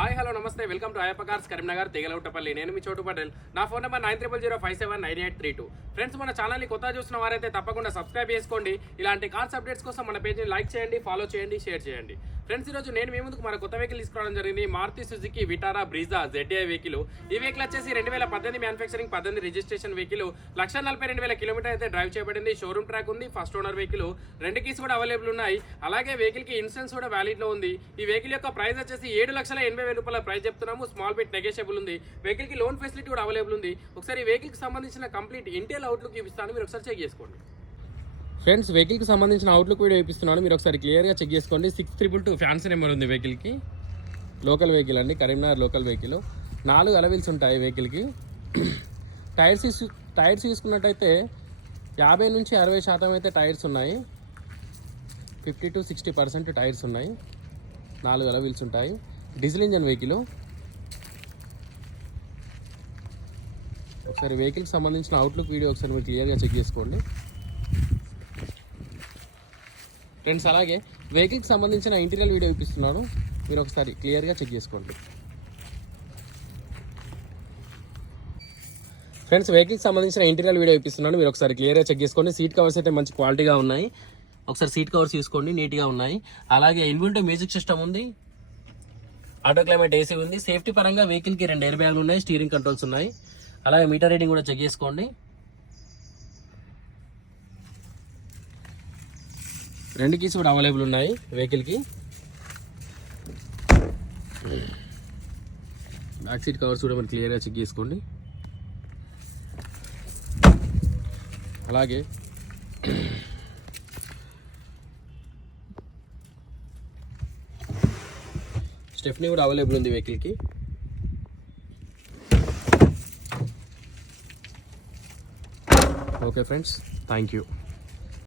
Hi hello నమస్తే welcome to Ayyappa cars Karimnagar తెగలౌటపల్లి. నేను మీ చోటు పటేల్. నా ఫోన్ నెంబర్ 9005799832. ఫ్రెండ్స్, మన ఛానల్ని కొత్తగా చూసిన వారైతే తప్పకుండా సబ్స్క్రైబ్ చేసుకోండి. ఇలాంటి కార్స్ అప్డేట్స్ కోసం మన పేజ్ని లైక్ చేయండి, ఫాలో చేయండి, షేర్ చేయండి. ఫ్రెండ్స్, ఈరోజు నేను మీ ముందుకు మన కొత్త వెహికల్ తీసుకురావడం జరిగింది. Maruti Suzuki Vitara Brezza ZDI vehicle. ఈ వెహికల్ వచ్చేసి 2018 మ్యానుఫ్యాక్చరింగ్ 18 రిజిస్ట్రేషన్ వెహికల్. 1,42,000 కిలోమీటర్ అయితే డ్రైవ్ చేయబడింది. షోరూమ్ ట్రాక్ ఉంది. First owner vehicle. 2 కీస్ కూడా అవైలబుల్ ఉన్నాయి. అలాగే వెహికల్ కి ఇన్సూరెన్స్ కూడా వ్యాలిడ్ లో ఉంది. ఈ వెహికల్ యొక్క ప్రైస్ వచ్చేసి 7,80,000 రూపాయల ప్రైస్ చెప్తున్నాము. స్మాల్ బిట్ నెగోషియబుల్ ఉంది. వెహికల్ కి లోన్ ఫెసిలిటీ కూడా అవైలబుల్ ఉంది. ఒకసారి ఈ వెహికల్ కి సంబంధించిన కంప్లీట్ ఇంటీరియర్ అవుట్లుక్ చూపిస్తాను, మీరు ఒకసారి చెక్ చేసుకోండి. ఫ్రెండ్స్, వెహికల్కి సంబంధించిన అవుట్లుక్ వీడియో చూపిస్తున్నాను, మీరు ఒకసారి క్లియర్గా చెక్ చేసుకోండి. 6322 ఫ్యాన్సీ నెంబర్ ఉంది వెహికల్కి. లోకల్ వెహికల్ అండి, కరీంనగర్ లోకల్ వెహికల్. 4 అలవీల్స్ ఉంటాయి వెహికల్కి. టైర్స్ తీసుకున్నట్టయితే 50 నుంచి 60% అయితే టైర్స్ ఉన్నాయి. 50 to 60% టైర్స్ ఉన్నాయి. 4 అలవీల్స్ ఉంటాయి. Diesel engine vehicle. ఒకసారి వెహికల్కి సంబంధించిన అవుట్లుక్ వీడియో ఒకసారి మీరు క్లియర్గా చెక్ చేసుకోండి. ఫ్రెండ్స్, అలాగే వెహికల్కి సంబంధించిన ఇంటీరియర్ వీడియో చూపిస్తున్నాను, మీరు ఒకసారి క్లియర్గా చెక్ చేసుకోండి. ఫ్రెండ్స్, వెహికల్కి సంబంధించిన ఇంటీరియర్ వీడియో చూపిస్తున్నాను, మీరు ఒకసారి క్లియర్గా చెక్ చేసుకోండి. సీట్ కవర్స్ అయితే మంచి క్వాలిటీగా ఉన్నాయి. ఒకసారి సీట్ కవర్స్ చూసుకోండి, నీట్గా ఉన్నాయి. అలాగే ఇన్బిల్ట్ మ్యూజిక్ సిస్టమ్ ఉంది. ఆటో క్లైమేట్ AC ఉంది. సేఫ్టీ పరంగా వెహికల్కి 2 ఎయిర్ బ్యాగ్లు ఉన్నాయి. స్టీరింగ్ కంట్రోల్స్ ఉన్నాయి. అలాగే మీటర్ రీడింగ్ కూడా చెక్ చేసుకోండి. 2 కీస్ కూడా అవైలబుల్ ఉన్నాయి వెహికల్కి. బ్యాక్ సీట్ కవర్స్ కూడా మీరు క్లియర్గా చెక్ చేసుకోండి. అలాగే స్టెఫ్నీ కూడా అవైలబుల్ ఉంది వెహికల్కి. Okay friends, thank you.